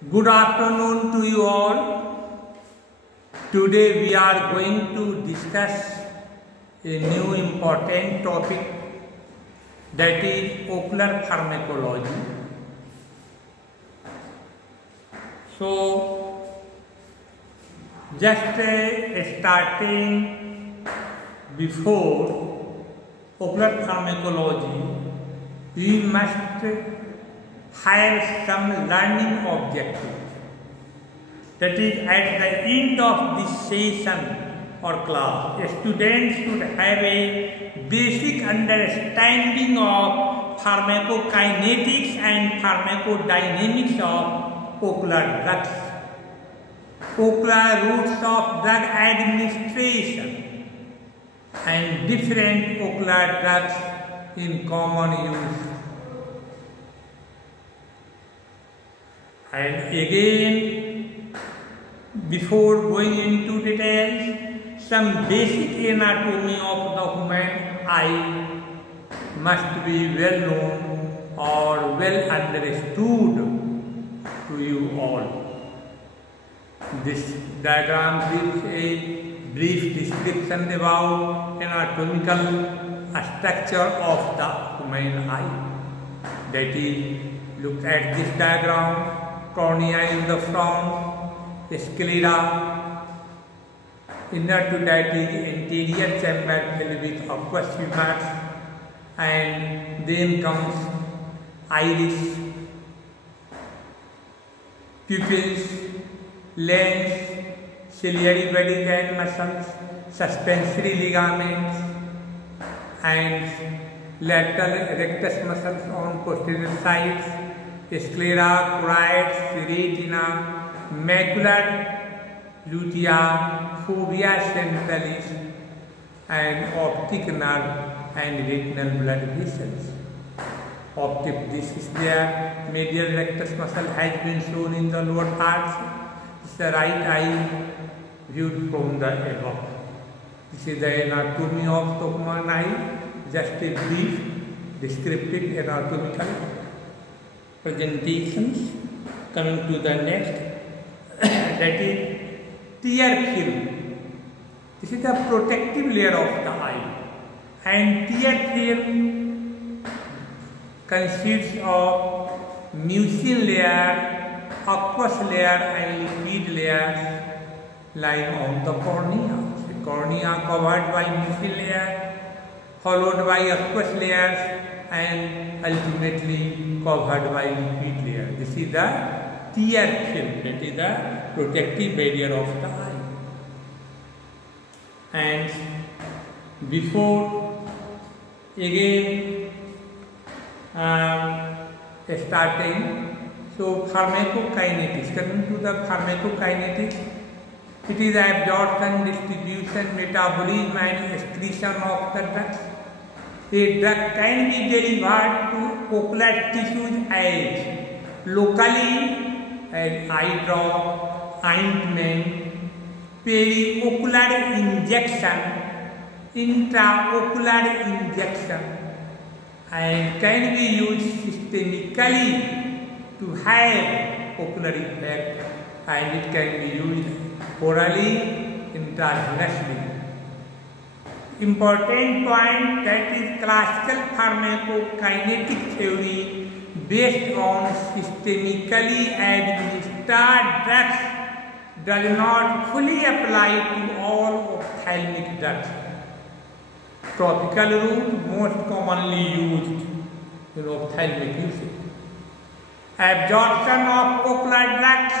Good afternoon to you all. Today we are going to discuss a new important topic, that is ocular pharmacology. So just starting before ocular pharmacology, we must have some learning objective. That is, at the end of this session or class, students should have a basic understanding of pharmacokinetics and pharmacodynamics of ocular drugs, ocular routes of drug administration, and different ocular drugs in common use. And again, before going into details, some basic anatomy of the human eye must be well known or well understood to you all. This diagram gives a brief description about anatomical structure of the human eye. That is, look at this diagram. Cornea in the front, sclera, inner to that is anterior chamber filled with aqueous humors, and then comes iris, pupils, lens, ciliary bodies and muscles, suspensory ligaments, and lateral rectus muscles on posterior sides, sclera, choroids, retina, macular lutea, fovea centralis, and optic nerve and retinal blood vessels. Optic disc is there. Medial rectus muscle has been shown in the lower parts. This is the right eye viewed from the above. This is the anatomy of the human eye. Just a brief descriptive anatomical presentations. Coming to the next, that is tear film. This is the protective layer of the eye, and tear film consists of mucin layer, aqueous layer and lipid layers lying on the cornea. So cornea covered by mucin layer, followed by aqueous layers, and ultimately covered by lipid layer. This is the tear film, that is the protective barrier of the eye. And before again starting, so pharmacokinetics, coming to the pharmacokinetics, it is absorption, distribution, metabolism and excretion of the drugs. A drug can be delivered to ocular tissues as locally as eye drop, ointment, periocular injection, intraocular injection, and can be used systemically to have ocular effect, and it can be used orally, intravenously. Important point, that is classical pharmacokinetic theory based on systemically administered drugs does not fully apply to all ophthalmic drugs. Topical route most commonly used in ophthalmic usage. Absorption of ocular drugs.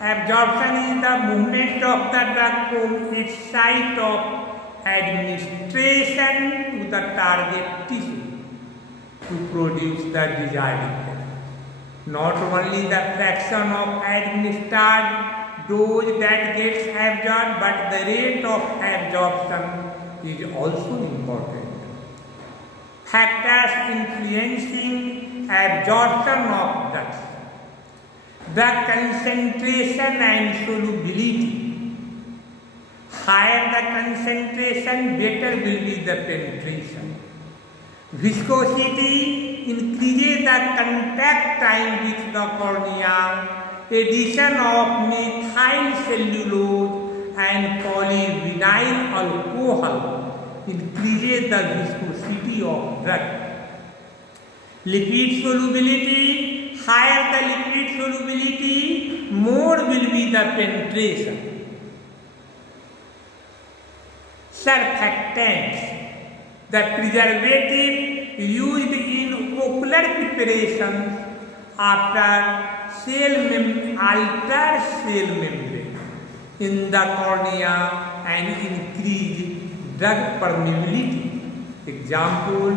Absorption is the movement of the drug from its site of administration to the target tissue to produce the desired effect. Not only the fraction of administered dose that gets absorbed, but the rate of absorption is also important. Factors influencing absorption of drugs: the concentration and solubility. Higher the concentration, better will be the penetration. Viscosity increases the contact time with the cornea. addition of methyl cellulose and polyvinyl alcohol increases the viscosity of drug. Lipid solubility, higher the lipid solubility, more will be the penetration. Surfactants, the preservative used in ocular preparations alter cell membrane in the cornea and increase drug permeability. Example,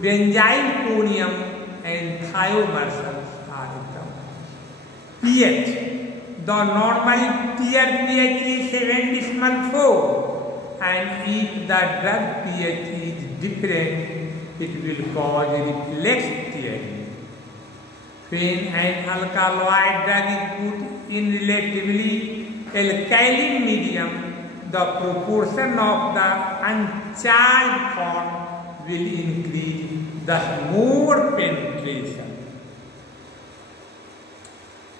benzyl chromium and thiomersals are examples. pH, the normal tear pH is 7.4, and if the drug pH is different, it will cause reflex tearing. When an alkaloid drug is put in relatively alkaline medium, the proportion of the uncharged form will increase, thus more penetration.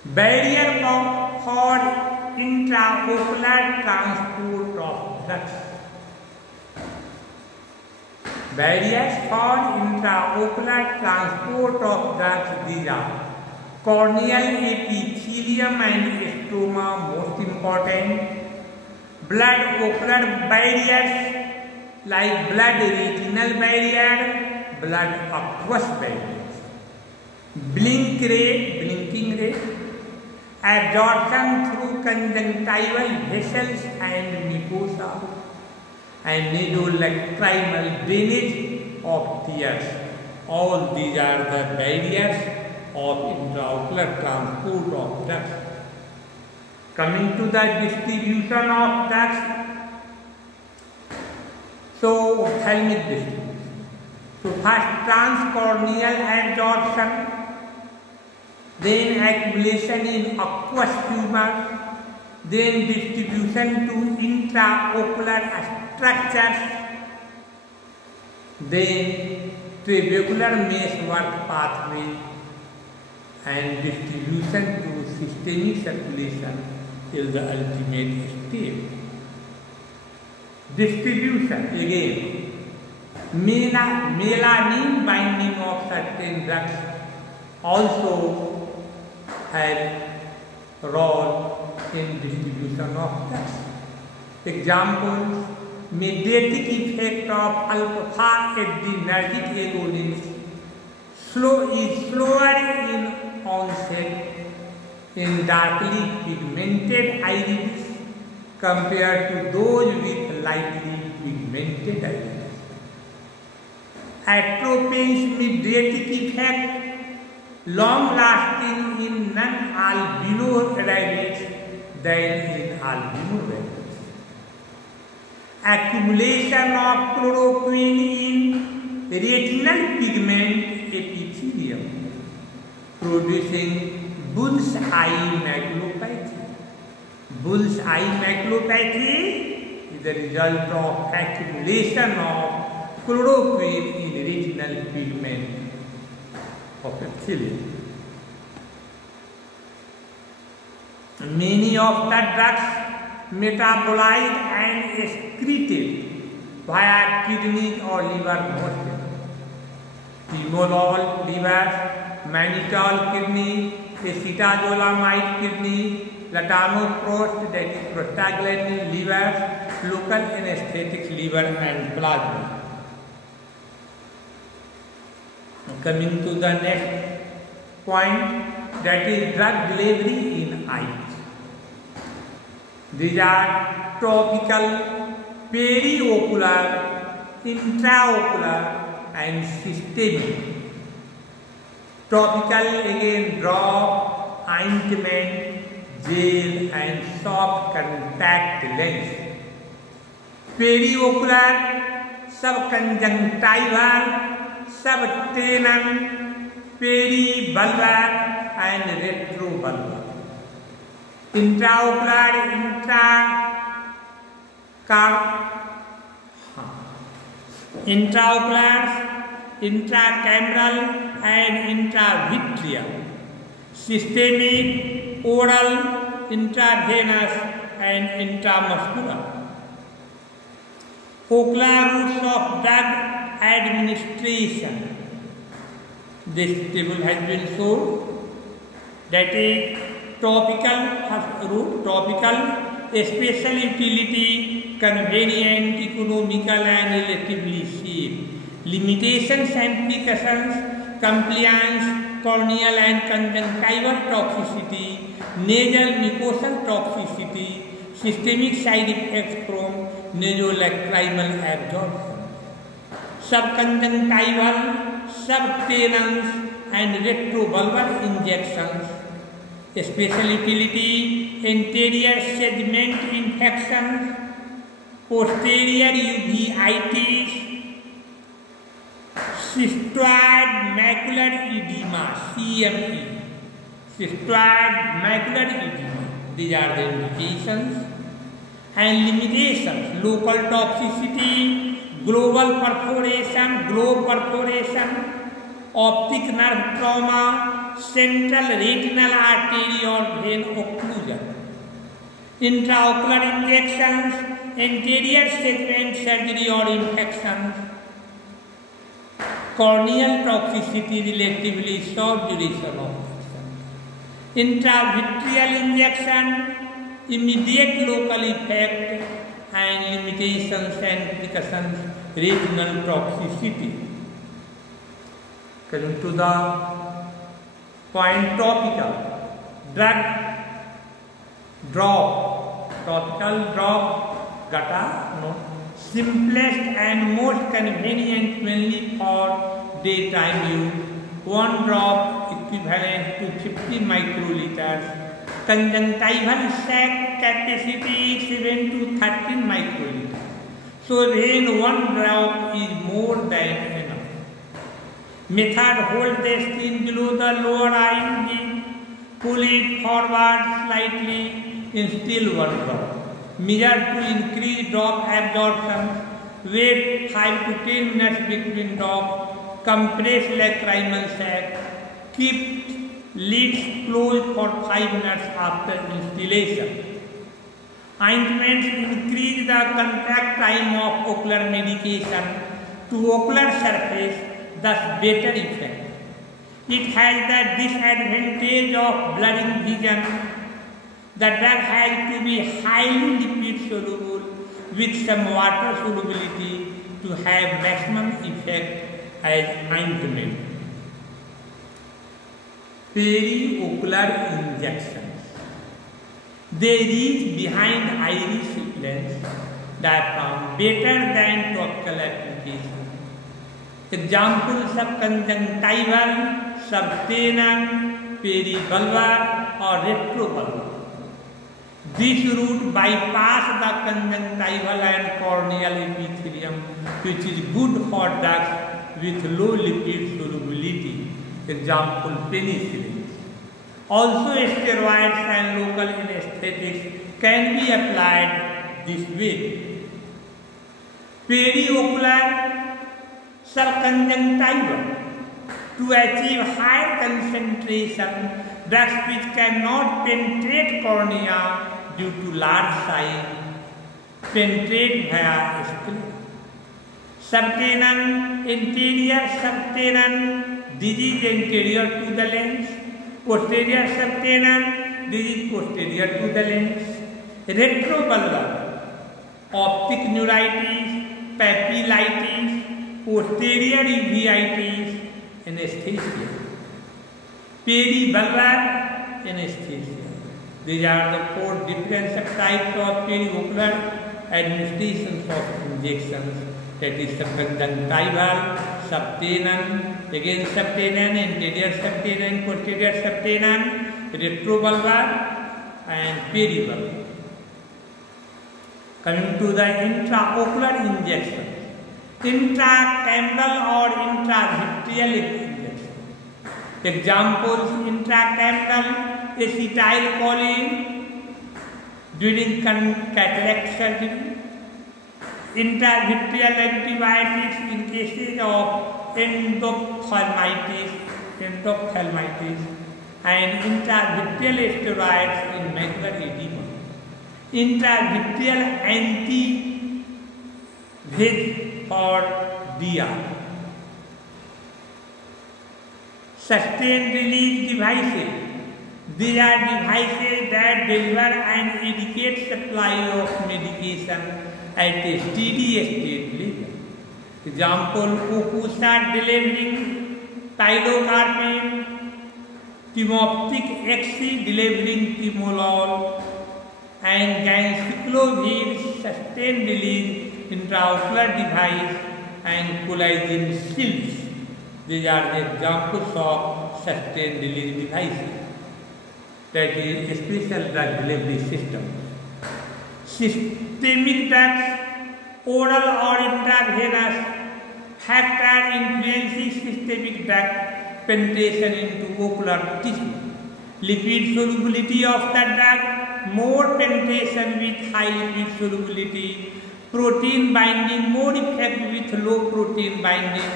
Barrier for intraocular transport of drugs. Barriers for intraocular transport of drugs, these are corneal epithelium and stroma, most important. Blood ocular barriers like blood retinal barrier, blood aqueous barriers. Blinking ray, absorption through conjunctival vessels and mucosa, and nasolacrimal drainage of tears. All these are the barriers of intraocular transport of drugs. Coming to the distribution of drugs, so ophthalmic distribution. So first transcorneal absorption, then accumulation in aqueous humor, then distribution to intraocular structures, then trabecular meshwork pathway, and distribution to systemic circulation till the ultimate state. Distribution again, melanin binding of certain drugs also have role in distribution of drugs. Examples, mediatic effect of alpha-adrenergic agonists is slower in onset in darkly pigmented irides compared to those with lightly pigmented irides. Atropine's mediatic effect long lasting in non-albino rabbits than in albino rabbits. Accumulation of chloroquine in retinal pigment epithelium, producing bull's-eye maculopathy. Bull's-eye maculopathy is the result of accumulation of chloroquine in retinal pigment of epithelium. Many of the drugs metabolized and excreted via kidney or liver mostly. Timolol liver, mannitol kidney, acetazolamide kidney, latanoprost, that is prostaglandin liver, local anesthetics liver and plasma. Coming to the next point, that is drug delivery in eyes. These are topical, periocular, intraocular and systemic. Topical again drop, ointment, gel and soft contact lens. Periocular, subconjunctival, subtenon, peribulbar and retrobulbar. Intraocular, intracameral and intravitreal. Systemic, oral, intravenous and intramuscular. Ocular routes of drug administration. This table has been shown. That is topical route, topical, special utility, convenient, economical and relatively safe. Limitations and implications, compliance, corneal and conjunctival toxicity, nasal mucosal toxicity, systemic side effects from nasolacrimal absorption, subconjunctival, subtenous and retrobulbar injections. Special utility, anterior segment infections, posterior uveitis, cystoid macular edema, CME, cystoid macular edema. These are the indications and limitations. Local toxicity, global perforation, globe perforation, optic nerve trauma, central retinal artery or vein occlusion. Intraocular injections, anterior segment surgery or infections. Corneal toxicity, relatively short duration of action. Intravitreal injection, immediate local effect and limitations and implications, retinal toxicity. Coming to the point, topical drug drop, topical drop, gata, no. Simplest and most convenient mainly for daytime use. One drop equivalent to 50 microliters. Conjunctival sac capacity 7 to 13 microliters. So when one drop is more than enough. Method: hold the skin below the lower eye, pull it forward slightly, instill one drop. Measure to increase drop absorption. Wait 5 to 10 minutes between drops. Compress lacrimal sac. Keep lids closed for 5 minutes after instillation. Ointments increase the contact time of ocular medication to ocular surface, thus better effect. It has the disadvantage of blurring vision. The drug has to be highly lipid soluble with some water solubility to have maximum effect as ointment. Periocular injections. They reach behind iris lens, diaphragm, better than topical application. Example: subconjunctival, subtenous, peribulbar or retrobulbar. This route bypass the conjunctival and corneal epithelium, which is good for drugs with low lipid solubility. Example: penicillin. Also, steroids and local anesthetics can be applied this way. Periocular, subconjunctival. To achieve high concentration, drugs which cannot penetrate cornea due to large size penetrate via sclera. Subtenous, anterior subtenous, disease anterior to the lens. Posterior subtenous, disease posterior to the lens. Retrobulbar, optic neuritis, papillitis, posterior uveitis, anesthesia. Peribulbar, anesthesia. These are the 4 different subtypes of periocular administrations of injections. That is subconjunctival, subtenous, again subtenous, anterior subtenous, posterior subtenous, retrobulbar and peribulbar. Coming to the intraocular injection. Intracameral or intravitreal injection. Examples: intracameral, acetylcholine during cataract surgery. Intravitreal antibiotics in cases of endophthalmitis, and intravitreal steroids in macular edema. Intravitreal anti-VEGF or DR. Sustained release devices. These are devices that deliver an adequate supply of medication at a steady state level. Example, Ocusa delivering pilocarpine, Timoptic XC delivering timolol, and ganciclovir sustained release intraocular device and collagen shields. These are the examples of sustained release devices. That is special drug delivery system. Systemic drugs, oral or intravenous, factor influencing systemic drug penetration into ocular tissue. Lipid solubility of the drug, more penetration with high lipid solubility. Protein binding, more effect with low protein binding.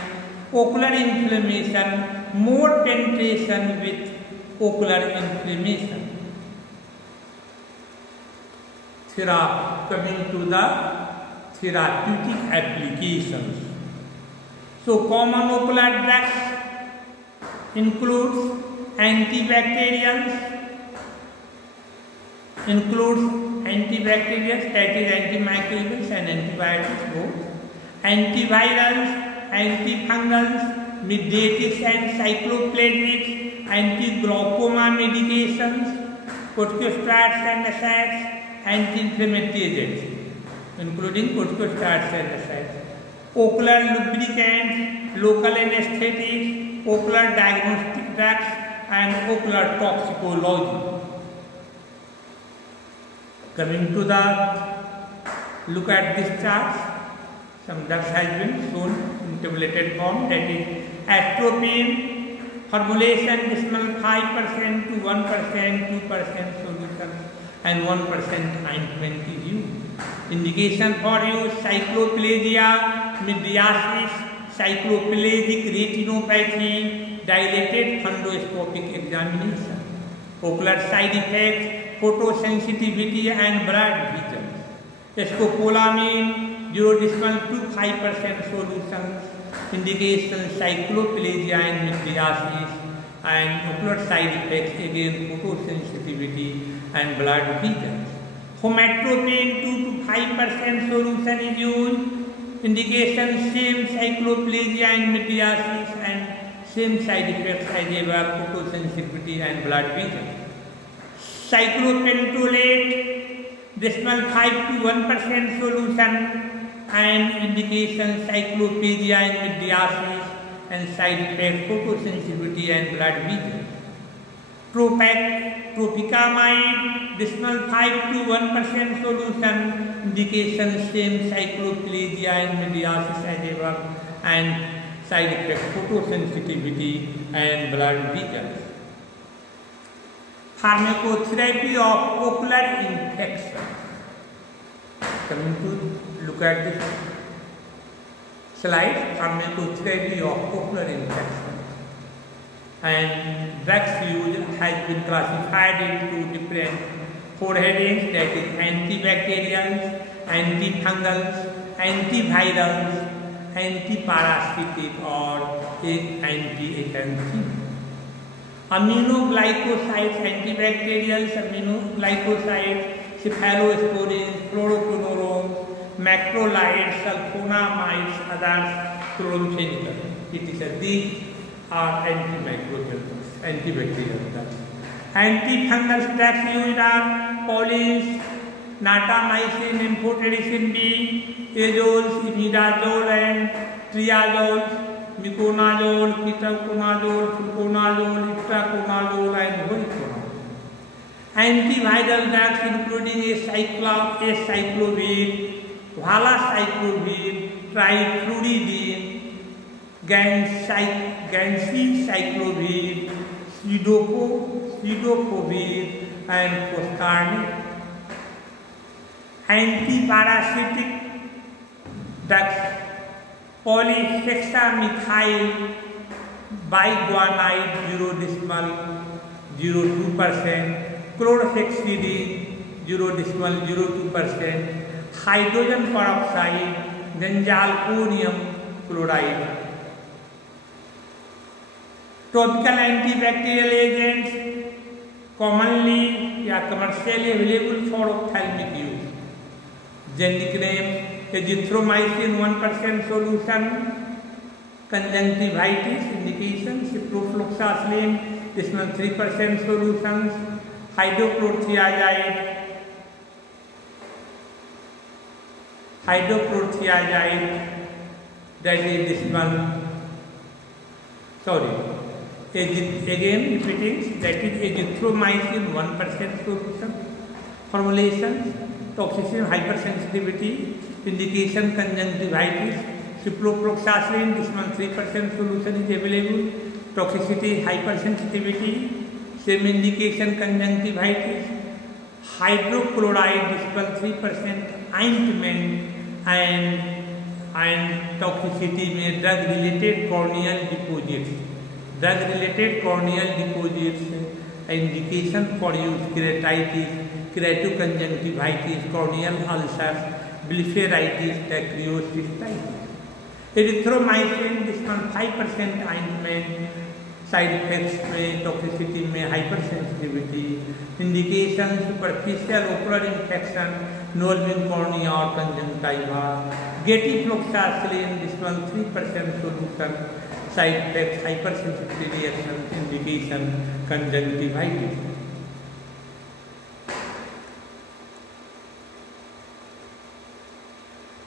Ocular inflammation, more penetration with ocular inflammation. Coming to the therapeutic applications. So common ocular drugs includes antibacterials, that is antimicrobials and antibiotics both, antivirals, antifungals, mediatics and cycloplegics, anti-glaucoma medications, corticosteroids and NSAIDs, anti-inflammatory agents, including corticosteroids and NSAIDs, ocular lubricants, local anesthetics, ocular diagnostic drugs, and ocular toxicology. Coming to the look at this chart, some drugs has been shown in tabulated form, that is atropine formulation decimal 5% to 1%, 2% solution, and 1% ointment is used. Indication for use: cycloplegia, mydriasis, cycloplegic retinopathy, dilated fundoscopic examination. Ocular side effects: photosensitivity and blurred vision. Scopolamine 0.25% solutions. Indication: cycloplegia and mydriasis, and ocular side effects again photosensitivity and blurred vision. Homatropine 2 to 5% solution is used. Indication: same cycloplegia and mydriasis and same side effects as ever, photosensitivity and blurred vision. Cyclopentolate decimal 5 to 1% solution, and indication: cycloplegia and mydriasis and side effects photosensitivity and blurred vision. Tropicamide decimal 5 to 1% solution, indication: same cycloplegia and mydriasis as ever, and side effects photosensitivity and blurred vision. Pharmacotherapy of ocular infection. Coming to look at this slide, pharmacotherapy of ocular infection. And drugs used has been classified into different four headings, that is antibacterials, antifungals, antivirals, antiparasitic or anti-HMC. Aminoglycosides, antibacterials, aminoglycosides, cephalosporins, fluoroquinolones, macrolides, sulfonamides, others, chloromphenical. These are antimicrobials, antibacterial drugs. Antifungal drugs used are Paulins, natamycin, amphotericin B, azoles, imidazole and triazole, miconazole, ketoconazole, fluconazole, itraconazole and voriconazole. Antiviral drugs including acyclovir, valacyclovir, trifluridine, ganciclovir, pseudopovir and foscarnet. Antiparasitic drugs: polyhexamethyl biguanide 0.0 0.02%, chlorhexidine 0.02%, hydrogen peroxide, benzalkonium chloride. Topical antibacterial agents commonly या commercially available for ophthalmic use. Generic name azithromycin 1% solution, conjunctivitis indication ciprofloxacin इसमें 3% solutions, hydrochlorothiazide that is this one, sorry, again repeating, that is azithromycin 1% solution, formulation, toxicity, hypersensitivity, indication conjunctivitis, ciprofloxacin, this one 3% solution is available, toxicity, hypersensitivity, same indication conjunctivitis, hydrochloride, this one 3% ointment, and toxicity में drug related corneal deposits, indication for use keratitis, keratoconjunctivitis, corneal ulcers, blepharitis, dacryocystitis. Erythromycin, this one 5% ointment, side effects में toxicity में hypersensitivity, indication superficial ocular infection, involving cornea or conjunctiva, getafloxacin, this one 3% solution, side effects hypersensitivity reactions, indication conjunctivitis.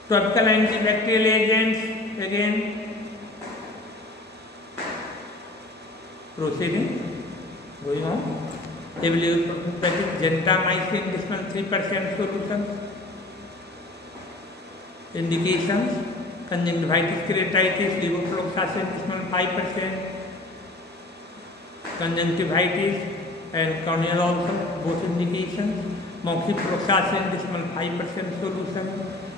Topical antibacterial agents, again proceeding, going on. Gentamicin, this one 3% solution, indications conjunctivitis, keratitis, levofloxacin, this one 5%, conjunctivitis and corneal ulcer, both indications, moxifloxacin, this one 5% solution,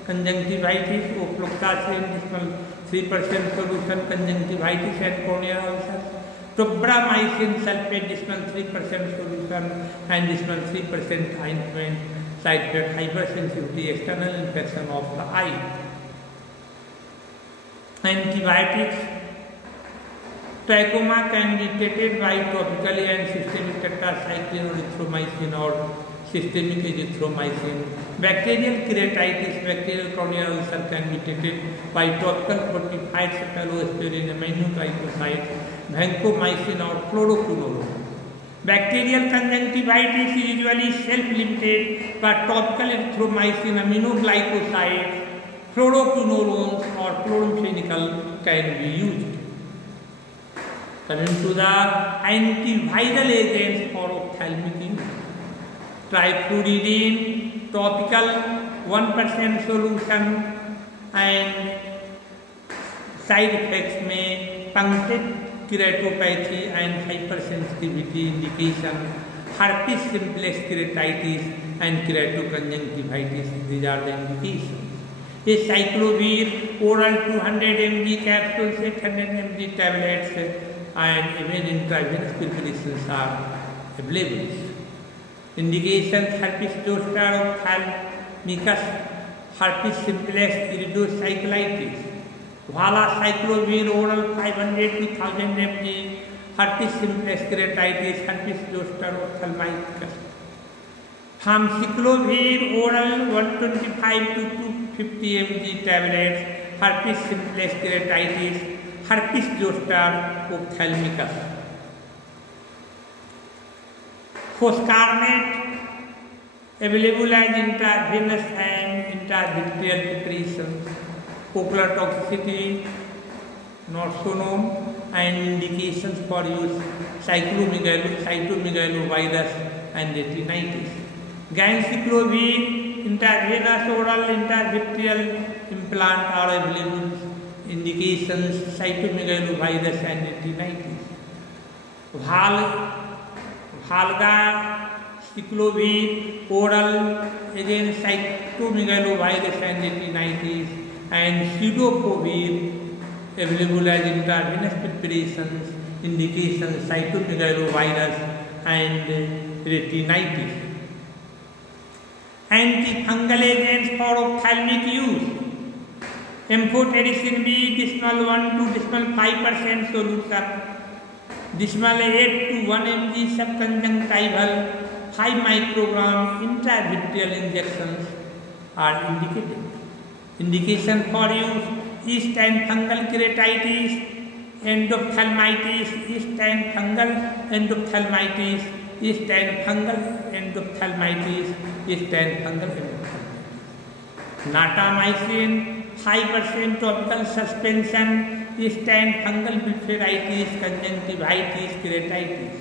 conjunctivitis, ofloxacin, this one 3% solution, conjunctivitis and corneal ulcers. Tobramycin sulfate, this one 3% solution, and this one 3% ointment, side effect hypersensitivity, external infection of the eye. Antibiotics, trachoma can be treated by topically and systemic tetracycline or erythromycin or systemic azithromycin. Bacterial keratitis, bacterial corneal ulcer can be treated by topical fortified cephalosporin aminoglycosides, vancomycin or fluoroquinolone. Bacterial conjunctivitis is usually self-limited, but topical erythromycin, aminoglycosides, fluoroquinolones or chloromphenical can be used. Coming to the antiviral agents for ophthalmic use. Trifluridine, topical 1% solution, and side effects में punctate keratopathy and hypersensitivity, indication herpes simplex keratitis and keratoconjunctivitis. These are the indications. A cyclovir oral 200 mg capsules, 800 mg tablets, and even intravenous preparations are available. Indications herpes zoster ophthalmicus, herpes simplex, iridocyclitis. Valacyclovir oral 500 to 1000 mg, herpes simplex keratitis, herpes zoster ophthalmicus. Famciclovir oral 125 to 250 mg tablets, herpes simplex keratitis, herpes zoster ophthalmicus. Foscarnet available as intravenous and intravitreal preparations. Ocular toxicity not so known, and indications for use cytomegalovirus and retinitis. Ganciclovir intravenous oral intravitreal implant are available. Indications cytomegalovirus and retinitis. Valganciclovir oral, again cytomegalovirus and retinitis, and pseudopovir available as intravenous preparations, indications cytomegalovirus and retinitis. Antifungal agents for ophthalmic use. Amphotericin B, decimal 1 to decimal 5% solution. Decimal 8 to 1 mg subconjunctival 5 microgram intravitreal injections are indicated. Indication for use: yeast and fungal keratitis, endophthalmitis, yeast and fungal endophthalmitis, yeast and fungal endophthalmitis, yeast and fungal endophthalmitis. Natamycin 5% topical suspension, yeast and fungal blepharitis, conjunctivitis, keratitis.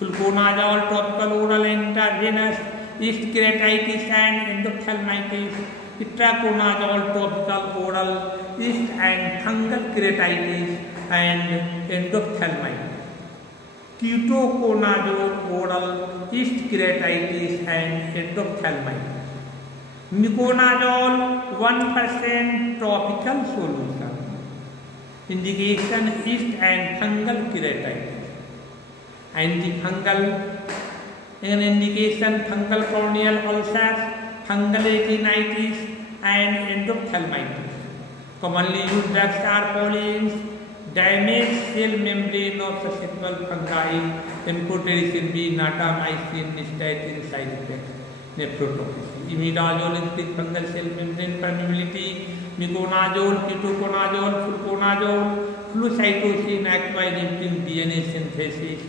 Fluconazole topical oral intravenous, yeast keratitis and endophthalmitis. Itraconazole topical oral, yeast and fungal keratitis and endophthalmitis. Ketoconazole oral, yeast keratitis and endophthalmitis. Miconazole 1% topical solution. Indication: yeast and fungal keratitis. Antifungal indication: fungal corneal ulcers, fungal retinitis and endophthalmitis. Commonly used drugs are pollens, damaged cell membrane of susceptible fungi, amphotericin B, natamycin, nystatin, side effects, nephrotoxicity. Imidazole increase fungal cell membrane permeability, miconazole, ketoconazole, fluconazole, flucytosine act by inhibiting DNA synthesis.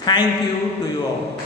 Thank you to you all.